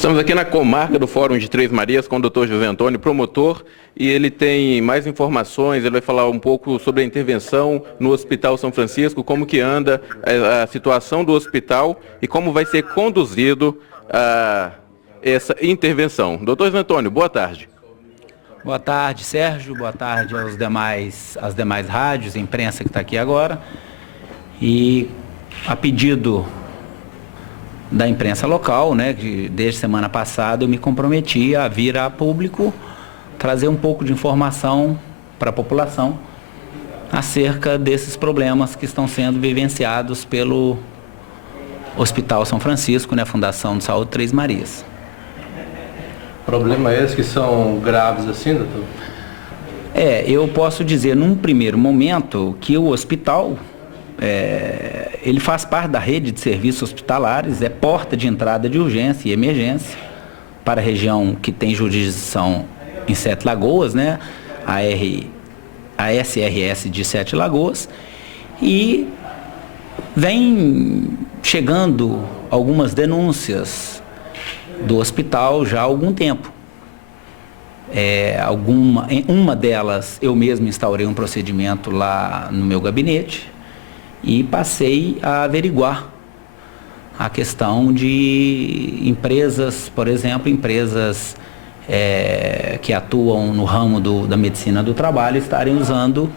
Estamos aqui na comarca do Fórum de Três Marias com o Dr. José Antônio, promotor, e ele tem mais informações, ele vai falar um pouco sobre a intervenção no Hospital São Francisco, como que anda a situação do hospital e como vai ser conduzido essa intervenção. Dr. José Antônio, boa tarde. Boa tarde, Sérgio. Boa tarde às demais rádios, imprensa que está aqui agora. E a pedido da imprensa local, né, que desde semana passada eu me comprometi a vir a público trazer um pouco de informação para a população acerca desses problemas que estão sendo vivenciados pelo Hospital São Francisco, né, Fundação de Saúde Três Marias. Problema esses que são graves assim, doutor? Eu posso dizer num primeiro momento que o hospital ele faz parte da rede de serviços hospitalares, é porta de entrada de urgência e emergência para a região que tem jurisdição em Sete Lagoas, né? A SRS de Sete Lagoas, e vem chegando algumas denúncias do hospital já há algum tempo. Em uma delas eu mesmo instaurei um procedimento lá no meu gabinete e passei a averiguar a questão de empresas, por exemplo, empresas que atuam no ramo da medicina do trabalho estarem usando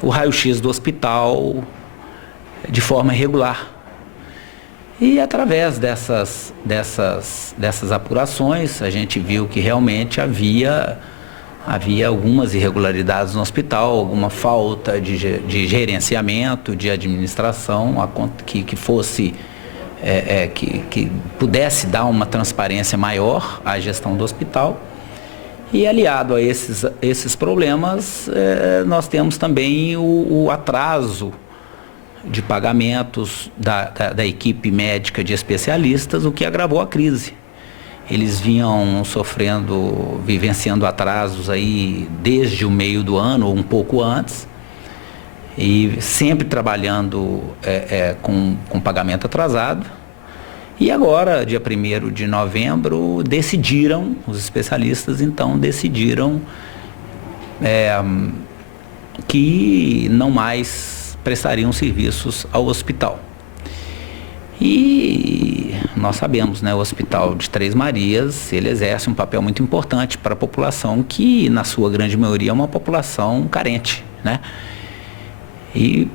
o raio-x do hospital de forma irregular. E através dessas apurações, a gente viu que realmente havia algumas irregularidades no hospital, alguma falta de gerenciamento, de administração, que pudesse dar uma transparência maior à gestão do hospital. E aliado a esses problemas, nós temos também o atraso de pagamentos da equipe médica de especialistas, o que agravou a crise. Eles vinham vivenciando atrasos aí desde o meio do ano ou um pouco antes, e sempre trabalhando com pagamento atrasado. E agora, dia 1º de novembro, os especialistas então decidiram que não mais prestariam serviços ao hospital. E nós sabemos, né, o Hospital de Três Marias, ele exerce um papel muito importante para a população que, na sua grande maioria, é uma população carente, né? E,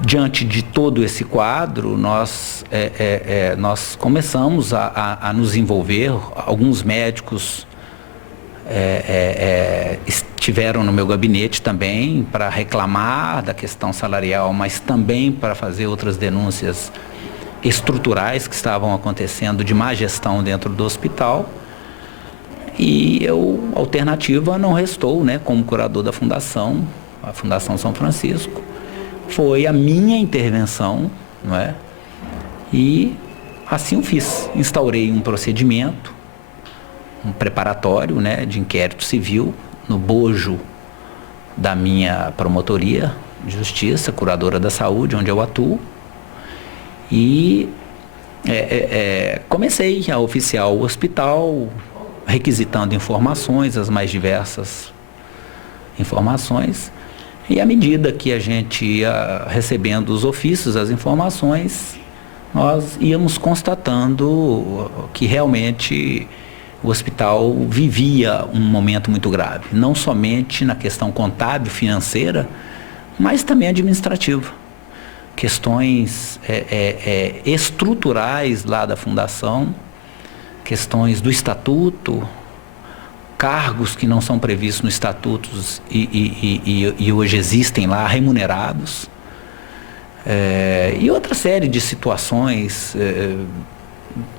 diante de todo esse quadro, nós começamos a nos envolver. Alguns médicos estiveram no meu gabinete também para reclamar da questão salarial, mas também para fazer outras denúncias estruturais que estavam acontecendo de má gestão dentro do hospital. E alternativa não restou, né, como curador da fundação, a Fundação São Francisco, foi a minha intervenção, não é? E assim eu fiz. Instaurei um procedimento, um preparatório, né, de inquérito civil no bojo da minha promotoria de justiça, curadora da saúde, onde eu atuo. E comecei a oficiar o hospital, requisitando informações, as mais diversas informações. E à medida que a gente ia recebendo os ofícios, as informações, nós íamos constatando que realmente o hospital vivia um momento muito grave, não somente na questão contábil, financeira, mas também administrativa. Questões estruturais lá da fundação, questões do estatuto, cargos que não são previstos nos estatutos e hoje existem lá, remunerados, e outra série de situações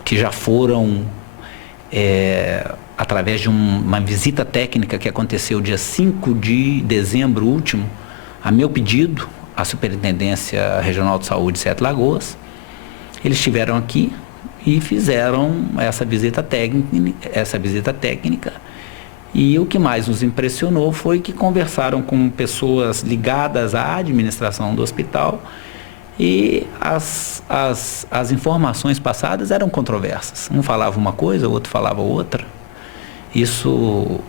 que já foram, através de uma visita técnica que aconteceu dia 5 de dezembro último, a meu pedido, a Superintendência Regional de Saúde de Sete Lagoas, eles estiveram aqui e fizeram essa visita técnica. E o que mais nos impressionou foi que conversaram com pessoas ligadas à administração do hospital E as informações passadas eram controversas. Um falava uma coisa, o outro falava outra. Isso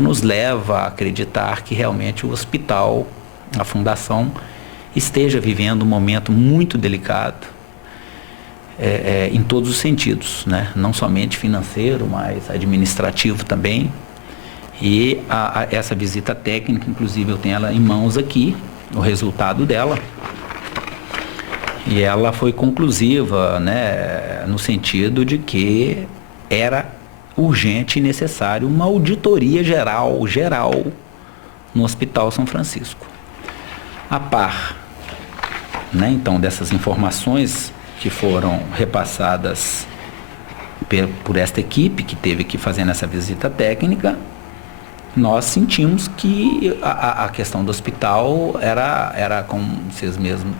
nos leva a acreditar que realmente o hospital, a fundação, esteja vivendo um momento muito delicado em todos os sentidos, né? Não somente financeiro, mas administrativo também. E essa visita técnica, inclusive eu tenho ela em mãos aqui, o resultado dela. E ela foi conclusiva, né, no sentido de que era urgente e necessário uma auditoria geral no Hospital São Francisco. A par, né, então, dessas informações que foram repassadas por esta equipe que teve que fazer essa visita técnica, nós sentimos que a questão do hospital era, como vocês mesmos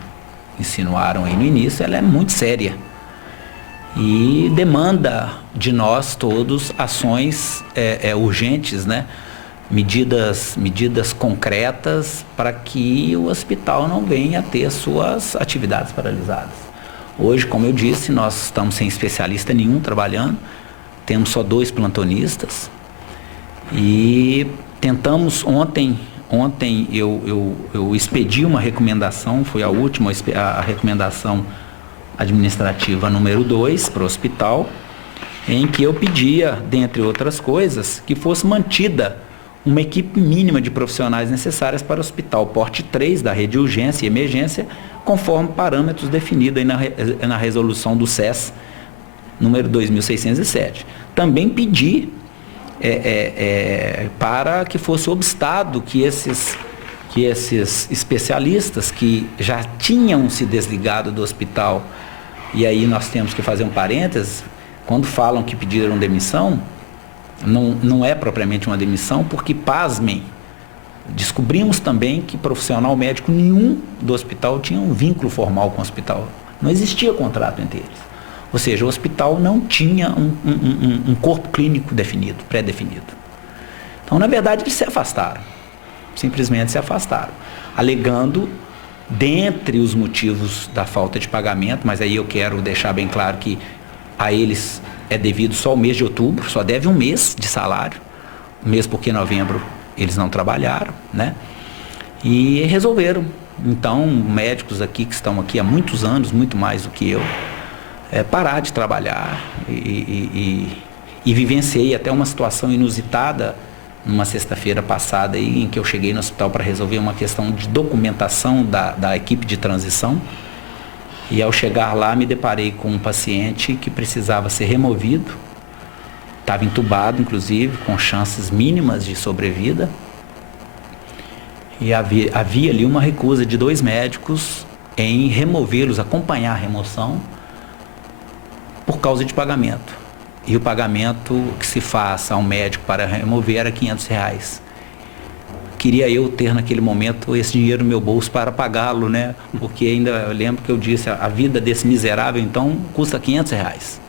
insinuaram aí no início, ela é muito séria e demanda de nós todos ações urgentes, né? Medidas concretas para que o hospital não venha a ter suas atividades paralisadas. Hoje, como eu disse, nós estamos sem especialista nenhum trabalhando, temos só 2 plantonistas e tentamos ontem eu expedi uma recomendação, foi a última, a recomendação administrativa número 2 para o hospital, em que eu pedia, dentre outras coisas, que fosse mantida uma equipe mínima de profissionais necessárias para o hospital porte 3 da rede de urgência e emergência, conforme parâmetros definidos aí na resolução do SES, número 2607. Também pedi para que fosse obstado que esses especialistas que já tinham se desligado do hospital, e aí nós temos que fazer um parênteses, quando falam que pediram demissão, não é propriamente uma demissão, porque, pasmem, descobrimos também que profissional médico nenhum do hospital tinha um vínculo formal com o hospital. Não existia contrato entre eles. Ou seja, o hospital não tinha um corpo clínico definido, pré-definido. Então, na verdade, eles se afastaram. Simplesmente se afastaram. Alegando, dentre os motivos da falta de pagamento, mas aí eu quero deixar bem claro que a eles é devido só o mês de outubro, só deve um mês de salário, mesmo porque em novembro eles não trabalharam, né? E resolveram. Então, médicos aqui que estão aqui há muitos anos, muito mais do que eu, parar de trabalhar e vivenciei até uma situação inusitada numa sexta-feira passada aí, em que eu cheguei no hospital para resolver uma questão de documentação da equipe de transição, e ao chegar lá me deparei com um paciente que precisava ser removido, estava entubado inclusive, com chances mínimas de sobrevida, e havia ali uma recusa de 2 médicos em removê-los, acompanhar a remoção, por causa de pagamento. E o pagamento que se faz a um médico para remover era R$500. Queria eu ter naquele momento esse dinheiro no meu bolso para pagá-lo, né? Porque ainda eu lembro que eu disse, a vida desse miserável então custa R$500.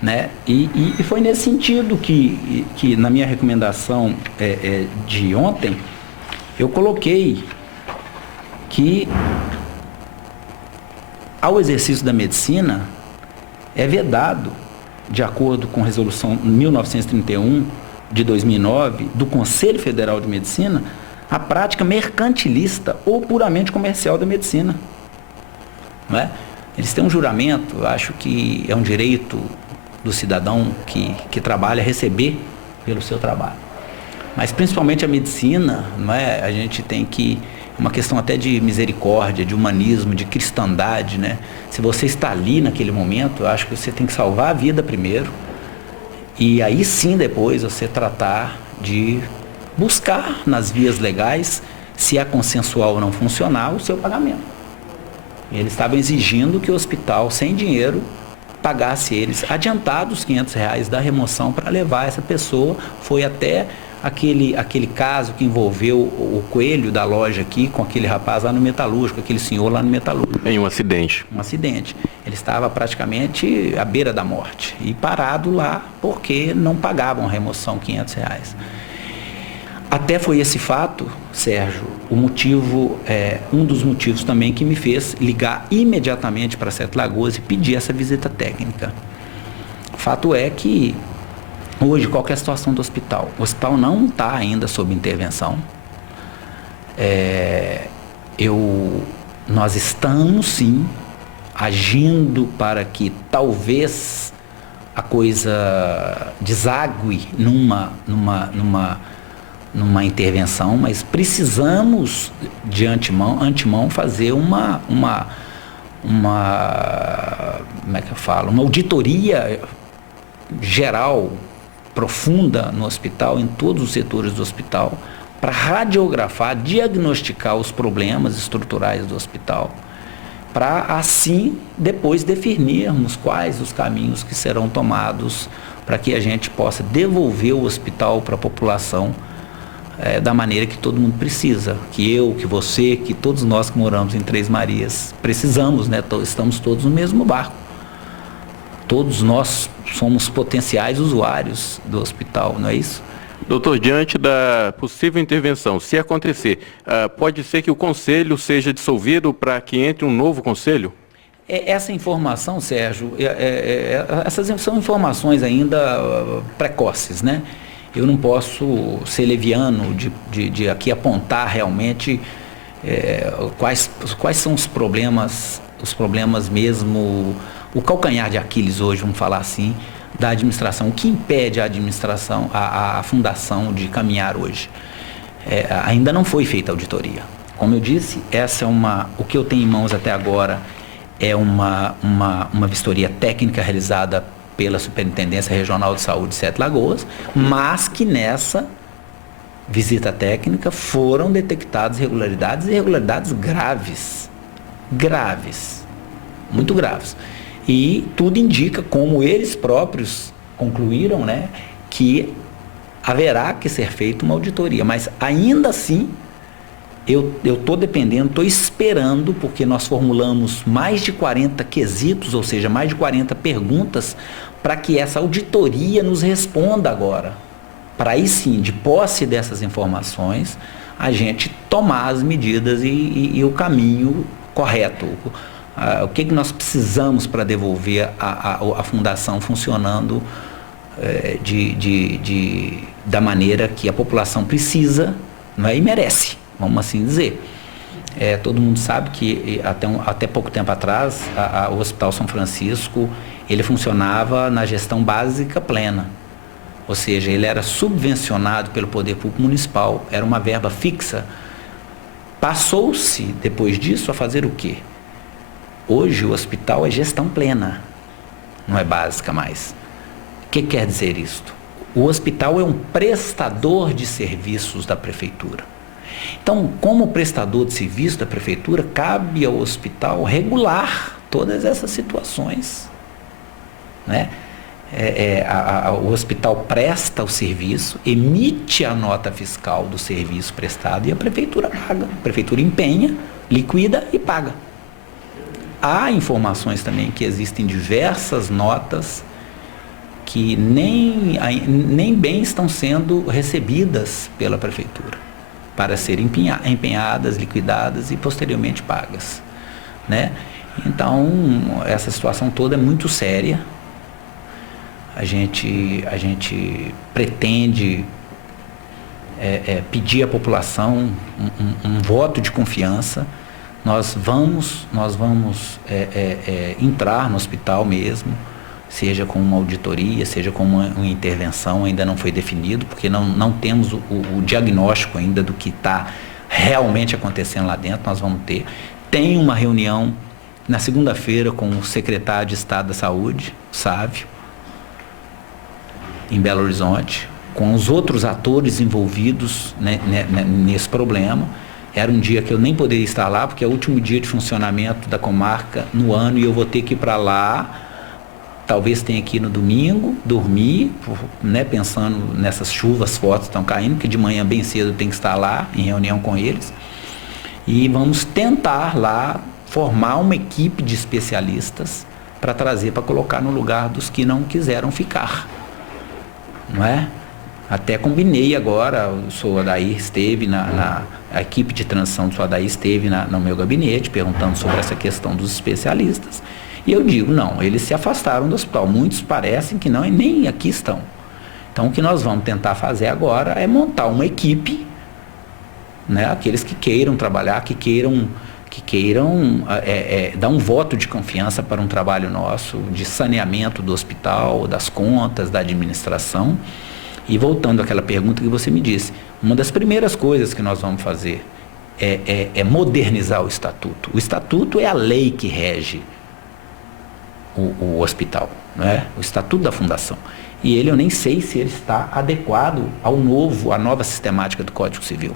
Né? E foi nesse sentido que na minha recomendação de ontem, eu coloquei que ao exercício da medicina é vedado, de acordo com a resolução 1931 de 2009 do Conselho Federal de Medicina, a prática mercantilista ou puramente comercial da medicina. Não é? Eles têm um juramento, eu acho que é um direito do cidadão que trabalha receber pelo seu trabalho. Mas principalmente a medicina, não é? A gente tem que... uma questão até de misericórdia, de humanismo, de cristandade, né? Se você está ali naquele momento, eu acho que você tem que salvar a vida primeiro, e aí sim depois você tratar de buscar nas vias legais, se é consensual ou não funcionar, o seu pagamento. E eles estavam exigindo que o hospital, sem dinheiro, pagasse eles adiantados R$500 da remoção para levar essa pessoa. Foi até aquele caso que envolveu o coelho da loja aqui com aquele rapaz lá no metalúrgico, aquele senhor lá no metalúrgico. Em um acidente. Um acidente. Ele estava praticamente à beira da morte e parado lá porque não pagavam a remoção R$500. Até foi esse fato, Sérgio, um dos motivos também que me fez ligar imediatamente para Sete Lagoas e pedir essa visita técnica. O fato é que hoje, qual que é a situação do hospital? O hospital não está ainda sob intervenção. Nós estamos, sim, agindo para que talvez a coisa desague numa intervenção, mas precisamos, de antemão fazer uma auditoria geral, profunda no hospital, em todos os setores do hospital, para radiografar, diagnosticar os problemas estruturais do hospital, para assim depois definirmos quais os caminhos que serão tomados para que a gente possa devolver o hospital para a população da maneira que todo mundo precisa, que eu, que você, que todos nós que moramos em Três Marias precisamos, né? Estamos todos no mesmo barco. Todos nós somos potenciais usuários do hospital, não é isso? Doutor, diante da possível intervenção, se acontecer, pode ser que o conselho seja dissolvido para que entre um novo conselho? Essa informação, Sérgio, essas são informações ainda precoces, né? Eu não posso ser leviano de aqui apontar realmente quais são os problemas mesmo, o calcanhar de Aquiles hoje, vamos falar assim, da administração. O que impede a administração, a fundação de caminhar hoje? Ainda não foi feita auditoria. Como eu disse, o que eu tenho em mãos até agora é uma vistoria técnica realizada pela Superintendência Regional de Saúde de Sete Lagoas, mas que nessa visita técnica foram detectadas irregularidades graves, muito graves. E tudo indica, como eles próprios concluíram, né, que haverá que ser feita uma auditoria. Mas ainda assim, eu estou esperando, porque nós formulamos mais de 40 quesitos, ou seja, mais de 40 perguntas, para que essa auditoria nos responda agora. Para aí sim, de posse dessas informações, a gente tomar as medidas e o caminho correto. O que nós precisamos para devolver a fundação funcionando da maneira que a população precisa, não é? E merece, vamos assim dizer. Todo mundo sabe que até pouco tempo atrás o Hospital São Francisco ele funcionava na gestão básica plena, ou seja, ele era subvencionado pelo Poder Público Municipal, era uma verba fixa. Passou-se depois disso a fazer o quê? Hoje o hospital é gestão plena, não é básica mais. O que quer dizer isto? O hospital é um prestador de serviços da prefeitura. Então, como prestador de serviço da prefeitura, cabe ao hospital regular todas essas situações, né? O hospital presta o serviço, emite a nota fiscal do serviço prestado e a prefeitura paga. A prefeitura empenha, liquida e paga. Há informações também que existem diversas notas que nem bem estão sendo recebidas pela prefeitura para serem empenhadas, liquidadas e posteriormente pagas, né? Então, essa situação toda é muito séria. A gente pretende pedir à população um voto de confiança. Nós vamos entrar no hospital mesmo, seja com uma auditoria, seja com uma intervenção, ainda não foi definido, porque não temos o diagnóstico ainda do que está realmente acontecendo lá dentro. Nós vamos ter. Tem uma reunião na segunda-feira com o secretário de Estado da Saúde, Sávio, em Belo Horizonte, com os outros atores envolvidos, né, nesse problema. Era um dia que eu nem poderia estar lá, porque é o último dia de funcionamento da comarca no ano e eu vou ter que ir para lá. Talvez tenha que ir no domingo, dormir, né, pensando nessas chuvas fortes que estão caindo, que de manhã bem cedo tem que estar lá em reunião com eles. E vamos tentar lá formar uma equipe de especialistas para trazer, para colocar no lugar dos que não quiseram ficar. Não é? Até combinei agora, o senhor Adair esteve a equipe de transição do senhor Adair esteve no meu gabinete perguntando sobre essa questão dos especialistas. E eu digo, não, eles se afastaram do hospital. Muitos parecem que não e nem aqui estão. Então o que nós vamos tentar fazer agora é montar uma equipe, né, aqueles que queiram trabalhar, que queiram dar um voto de confiança para um trabalho nosso de saneamento do hospital, das contas, da administração. E voltando àquela pergunta que você me disse, uma das primeiras coisas que nós vamos fazer é modernizar o estatuto. O estatuto é a lei que rege o hospital, né? O estatuto da fundação. E eu nem sei se ele está adequado à nova sistemática do Código Civil.